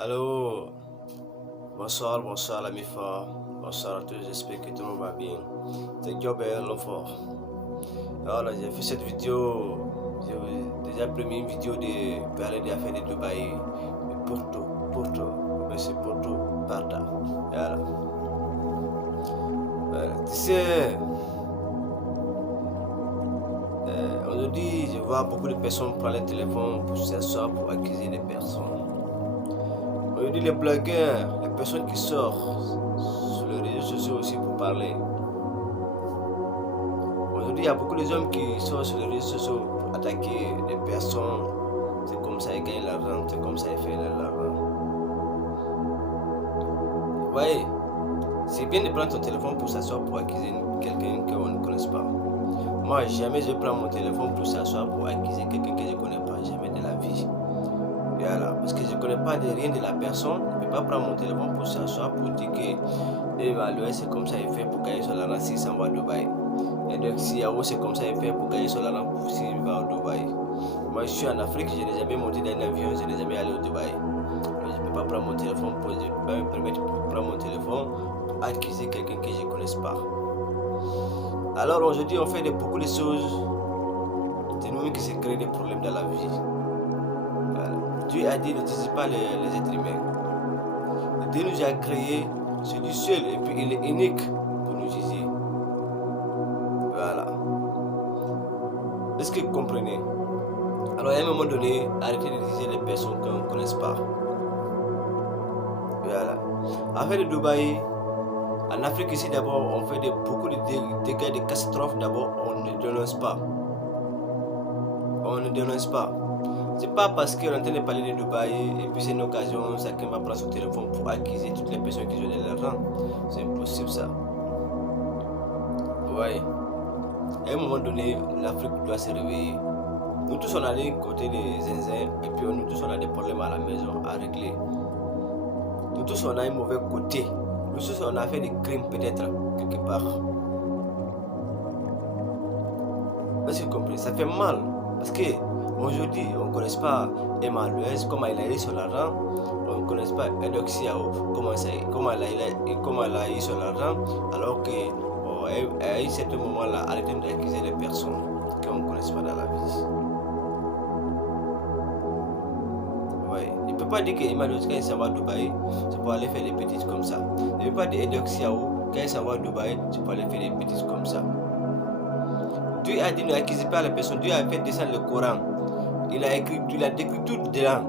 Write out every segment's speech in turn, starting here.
Allô, bonsoir l'ami fort, bonsoir à tous, j'espère que tout le monde va bien. C'est Job et l'enfant. Alors j'ai fait cette vidéo, j'ai déjà pris une vidéo de parler des affaires de Dubaï, de Porto, mais c'est Porto, Barda. Voilà. Tu sais, aujourd'hui je vois beaucoup de personnes prendre le téléphone pour s'asseoir, pour accuser des personnes. Aujourd'hui les blogueurs, les personnes qui sortent sur les réseaux sociaux aussi pour parler. Aujourd'hui, il y a beaucoup de hommes qui sont sur les réseaux sociaux pour attaquer des personnes. C'est comme ça qu'ils gagnent l'argent, c'est comme ça qu'ils font l'argent. Vous voyez, c'est bien de prendre ton téléphone pour s'asseoir pour accuser quelqu'un qu'on ne connaisse pas. Moi, jamais je prends mon téléphone pour s'asseoir pour accuser quelqu'un que je ne connais pas, jamais de la vie. Voilà, parce que je ne connais pas de rien de la personne, je ne peux pas prendre mon téléphone pour s'asseoir pour dire que c'est comme ça il fait pour gagner son argent s'il s'en va à Dubaï. Et donc si c'est comme ça il fait pour gagner son argent s'il va au Dubaï. Moi je suis en Afrique, je n'ai jamais monté dans un avion, je n'ai jamais allé au Dubaï. Donc je ne peux pas prendre mon téléphone je ne peux pas me permettre de prendre mon téléphone pour accuser quelqu'un que je ne connaisse pas. Alors aujourd'hui on fait beaucoup de choses, c'est nous-mêmes qui se créent des problèmes dans la vie. Voilà. Dieu a dit n'utilise pas les êtres humains. Dieu nous a créés, c'est du seul et puis il est unique pour nous juger. Voilà. Est-ce que vous comprenez? Alors à un moment donné, arrêtez de juger les personnes qu'on ne connaisse pas. Voilà. Affaire de Dubaï, en Afrique ici d'abord, on fait beaucoup de dégâts, de catastrophes d'abord, on ne dénonce pas. On ne dénonce pas. C'est pas parce qu'on est en train de parler de Dubaï et puis c'est une occasion, chacun va prendre son téléphone pour accuser toutes les personnes qui ont de l'argent. C'est impossible ça. Ouais. À un moment donné, l'Afrique doit se réveiller. Nous tous on a des côtés des zinzins et puis nous tous on a des problèmes à la maison à régler. Nous tous on a un mauvais côté. Nous tous on a fait des crimes peut-être quelque part. Est-ce que vous comprenez? Ça fait mal parce que aujourd'hui, on ne connaît pas Emma Louez, comment il a eu son argent. On ne connaît pas Edoxiao, comment elle a eu son argent. Alors qu'à un certain moment-là, arrêtez d'accuser les personnes qu'on ne connaît pas dans la vie. Ouais. Il ne peut pas dire qu'Emma Louez, quand il s'en va à Dubaï, c'est pour aller faire des bêtises comme ça. Il ne peut pas dire Edoxiao, quand il s'en va à Dubaï, c'est pour aller faire des bêtises comme ça. Dieu a dit ne accusez pas les personnes. Dieu a fait descendre le Coran. Il a décrit tout dedans.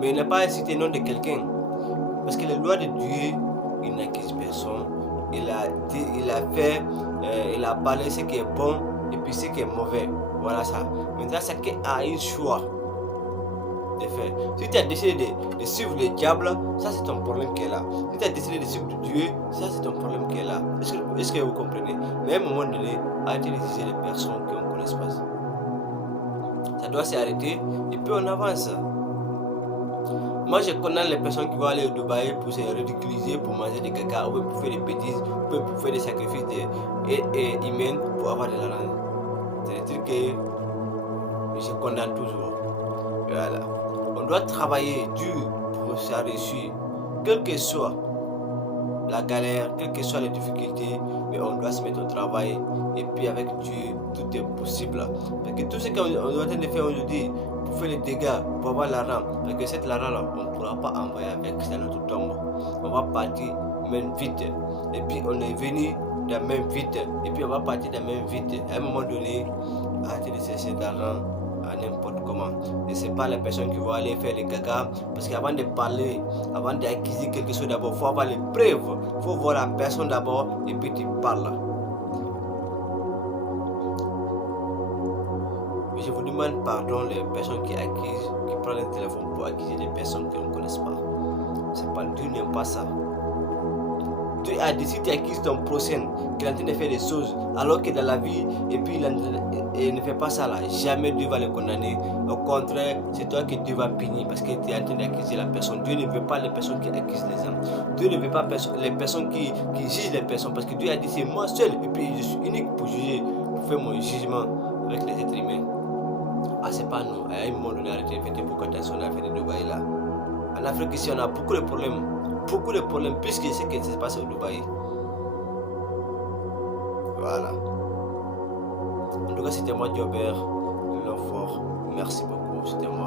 Mais il n'a pas cité le nom de quelqu'un. Parce que les lois de Dieu, il n'accuse personne. Il a parlé ce qui est bon et puis ce qui est mauvais. Voilà ça. Maintenant, chacun a un choix de faire. Si tu as décidé de suivre le diable, ça c'est ton problème qui est là. Si tu as décidé de suivre Dieu, ça c'est ton problème qui est là. Est-ce que vous comprenez? Mais à un moment donné, arrêtez de juger les personnes qu'on ne connaisse pas. Ça doit s'arrêter et puis on avance. Moi je connais les personnes qui vont aller au Dubaï pour se ridiculiser, pour manger des caca, ou pour faire des bêtises, ou pour faire des sacrifices humains pour avoir de l'argent. C'est-à-dire que je condamne toujours. Voilà. On doit travailler dur pour sa réussite, quelle que soit la galère, quelles que soient les difficultés, mais on doit se mettre au travail et puis avec Dieu, tout est possible. Parce que tout ce qu'on est en train de faire aujourd'hui, pour faire les dégâts, pour avoir l'argent, parce que cet argent-là, on ne pourra pas envoyer avec, c'est notre tombe. On va partir même vite. Et puis on est venu de même vite. Et puis on va partir de même vite. À un moment donné, arrêtez de chercher d'argent à n'importe comment. Et ce n'est pas les personnes qui vont aller faire les caca. Parce qu'avant de parler, avant d'acquérir quelque chose d'abord, il faut avoir les preuves. Il faut voir la personne d'abord et puis tu parles. Mais je vous demande pardon les personnes qui accusent, qui prennent le téléphone pour accuser des personnes qu'on ne connaît pas. C'est pas Dieu n'aime pas ça. Dieu a dit si tu accuses ton prochain qu'il est en train de faire des choses alors que dans la vie et puis il ne fait pas ça là, jamais Dieu va le condamner. Au contraire, c'est toi que Dieu va punir parce que tu es en train d'accuser la personne. Dieu ne veut pas les personnes qui accusent les gens. Dieu ne veut pas les personnes qui jugent les personnes parce que Dieu a dit c'est moi seul et puis je suis unique pour juger, pour faire mon jugement avec les êtres humains. Ah c'est pas nous, à un moment donné arrêtez, faites beaucoup attention à faire de Dubaï là. En Afrique ici, on a beaucoup de problèmes, puisque c'est ce qui se passe au Dubaï. Voilà. En tout cas, c'était moi, Jobert, l'homme fort. Merci beaucoup. C'était moi.